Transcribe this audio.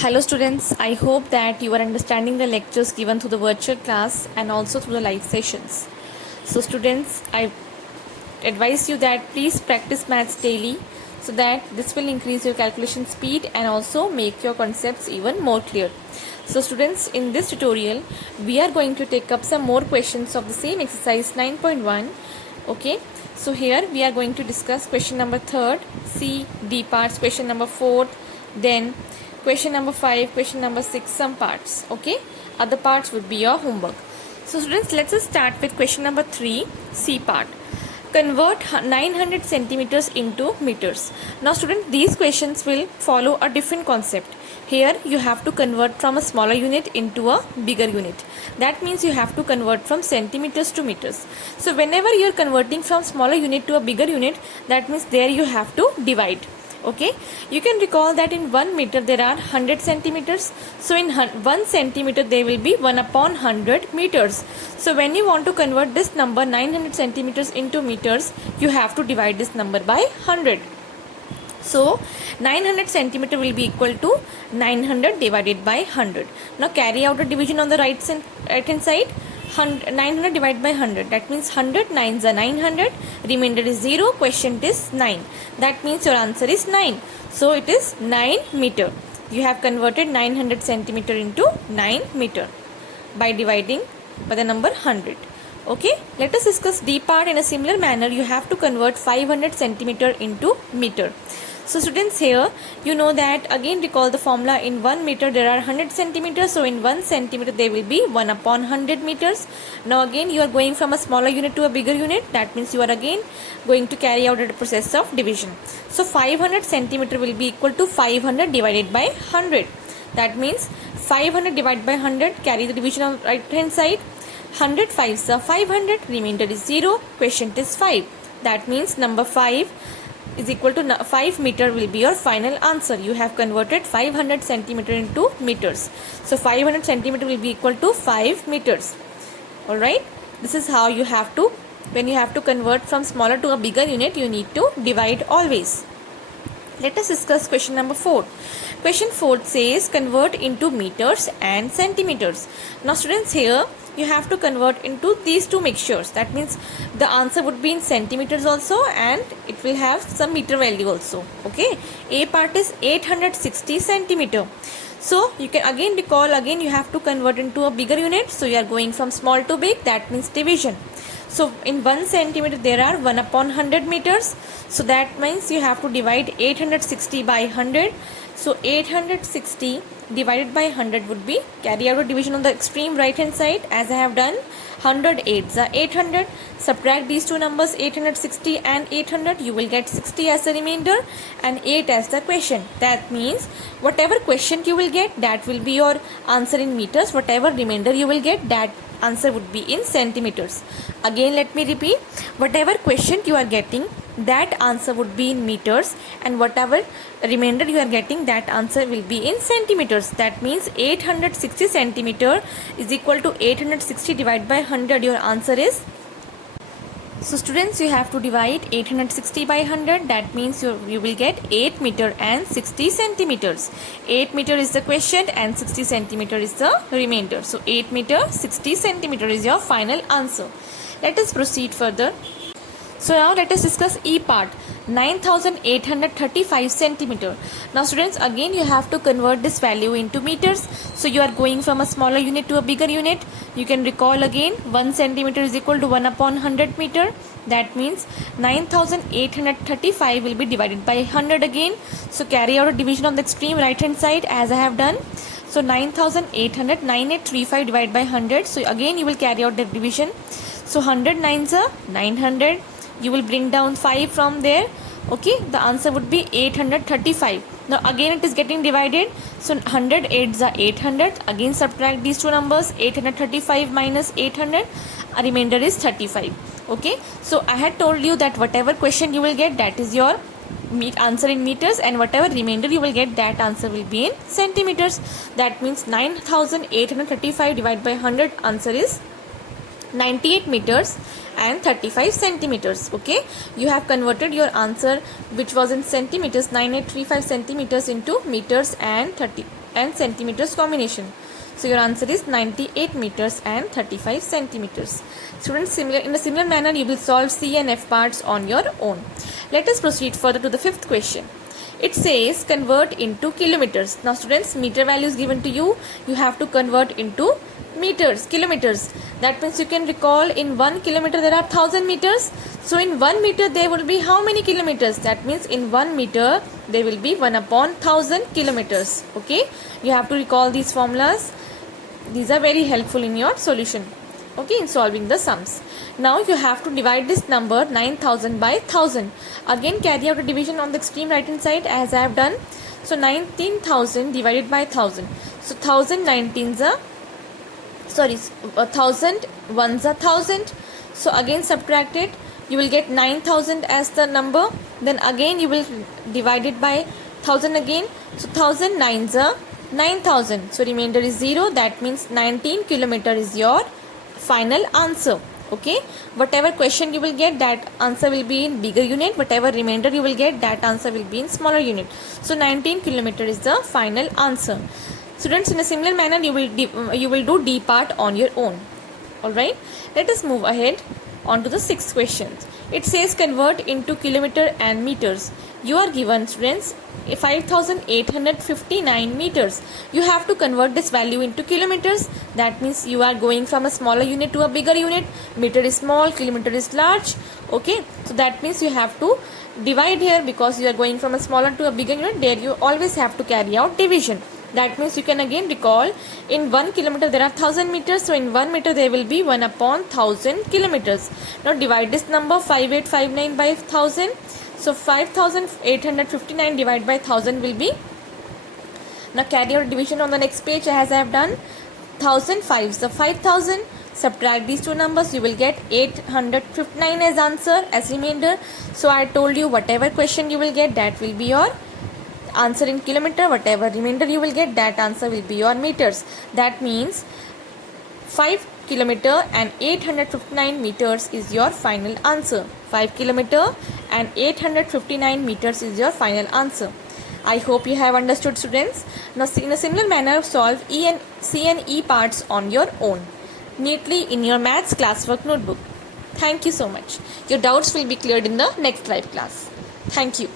Hello students, I hope that you are understanding the lectures given through the virtual class and also through the live sessions. So students, I advise you that please practice maths daily so that this will increase your calculation speed and also make your concepts even more clear. So students, in this tutorial, we are going to take up some more questions of the same exercise 9.1. Okay, so here we are going to discuss question number 3rd, C, D parts, question number 4th, then question number 5, question number 6, some parts. Okay, other parts would be your homework. So students, let's just start with question number 3, C part. Convert 900 centimeters into meters. Now students, these questions will follow a different concept. Here you have to convert from a smaller unit into a bigger unit. That means you have to convert from centimeters to meters. So whenever you are converting from smaller unit to a bigger unit, that means there you have to divide. Okay, you can recall that in 1 meter there are 100 centimeters. So in 1 centimeter there will be 1 upon 100 meters. So when you want to convert this number 900 centimeters into meters, you have to divide this number by 100. So 900 centimeter will be equal to 900 divided by 100. Now carry out a division on the right hand side. 900 divided by 100, that means 100 9s are 900, remainder is 0, quotient is 9, that means your answer is 9. So it is 9 meter. You have converted 900 centimeter into 9 meter by dividing by the number 100. Okay, let us discuss D part. In a similar manner, you have to convert 500 centimeter into meter. So students, here you know that, again recall the formula. In 1 meter there are 100 centimeters, so in 1 centimeter there will be 1 upon 100 meters. Now again you are going from a smaller unit to a bigger unit, that means you are again going to carry out a process of division. So 500 centimeter will be equal to 500 divided by 100, that means 500 divided by 100, carry the division on right hand side. 100 5s are 500, remainder is 0, quotient is 5, that means number 5 is equal to 5 meter will be your final answer. You have converted 500 centimeter into meters. So 500 centimeter will be equal to 5 meters. Alright, this is how you have to, when you have to convert from smaller to a bigger unit, you need to divide always. Let us discuss question number 4. Question 4 says convert into meters and centimeters. Now students, here you have to convert into these two mixtures. That means the answer would be in centimeters also and it will have some meter value also. Okay, A part is 860 centimeter. So you can again recall, again you have to convert into a bigger unit. So you are going from small to big, that means division. So in 1 centimeter there are 1 upon 100 meters. So that means you have to divide 860 by 100. So 860 divided by 100 would be, carry out a division on the extreme right hand side as I have done. 100 8s are 800. Subtract these two numbers, 860 and 800. You will get 60 as the remainder and 8 as the quotient. That means whatever quotient you will get, that will be your answer in meters. Whatever remainder you will get, that answer would be in centimeters. Again let me repeat, whatever quotient you are getting, that answer would be in meters, and whatever remainder you are getting, that answer will be in centimeters. That means 860 centimeter is equal to 860 divided by 100. Your answer is, so students, you have to divide 860 by 100, that means you will get 8 meter and 60 centimeters. 8 meter is the quotient and 60 centimeter is the remainder. So 8 meter 60 centimeter is your final answer. Let us proceed further. So now let us discuss E part, 9835 centimeter. Now students, again you have to convert this value into meters. So you are going from a smaller unit to a bigger unit. You can recall again, 1 centimeter is equal to 1 upon 100 meter. That means 9835 will be divided by 100 again. So carry out a division on the extreme right hand side as I have done. So 9835 divided by 100. So again you will carry out the division. So 100 9s are 900. You will bring down 5 from there. Okay, the answer would be 835. Now again it is getting divided. So 100 8s are 800. Again subtract these two numbers, 835 minus 800. A remainder is 35. Okay, so I had told you that whatever question you will get, that is your answer in meters, and whatever remainder you will get, that answer will be in centimeters. That means 9835 divided by 100, answer is 98 meters and 35 centimeters. Okay, you have converted your answer which was in centimeters, 9835 centimeters, into meters and and centimeters combination. So your answer is 98 meters and 35 centimeters. Students, in a similar manner, you will solve C and F parts on your own. Let us proceed further to the fifth question. It says convert into kilometers. Now students, meter value is given to you. You have to convert into meters, kilometers. That means you can recall in 1 kilometer there are 1000 meters. So in 1 meter there will be how many kilometers? That means in 1 meter there will be 1 upon 1000 kilometers. Okay, you have to recall these formulas. These are very helpful in your solution, okay, in solving the sums. Now you have to divide this number 9000 by 1000. Again carry out a division on the extreme right hand side as I have done. So 19,000 divided by 1000. So 1019s are 1000 ones are 1000. So again subtract it. You will get 9000 as the number. Then again you will divide it by 1000 again. So 1000 nines are 9000. So remainder is 0. That means 19 kilometer is your final answer. Okay, whatever question you will get, that answer will be in bigger unit. Whatever remainder you will get, that answer will be in smaller unit. So 19 kilometer is the final answer. Students, in a similar manner you will do D part on your own. Alright, let us move ahead on to the sixth question. It says convert into kilometer and meters. You are given, students, 5859 meters. You have to convert this value into kilometers. That means you are going from a smaller unit to a bigger unit. Meter is small, kilometer is large. Okay, so that means you have to divide here because you are going from a smaller to a bigger unit. There you always have to carry out division. That means you can again recall in 1 kilometer there are 1000 meters. So in 1 meter there will be 1 upon 1000 kilometers. Now divide this number 5859 by 1000. So 5859 divided by 1000 will be. Now carry out division on the next page as I have done. 1005 is the 5000. Subtract these two numbers, you will get 859 as answer, as remainder. So I told you whatever question you will get, that will be your answer in kilometer. Whatever remainder you will get, that answer will be your meters. That means 5 kilometer and 859 meters is your final answer. 5 kilometer and 859 meters is your final answer. I hope you have understood, students. Now in a similar manner solve C and E parts on your own neatly in your maths classwork notebook. Thank you so much. Your doubts will be cleared in the next live class. Thank you.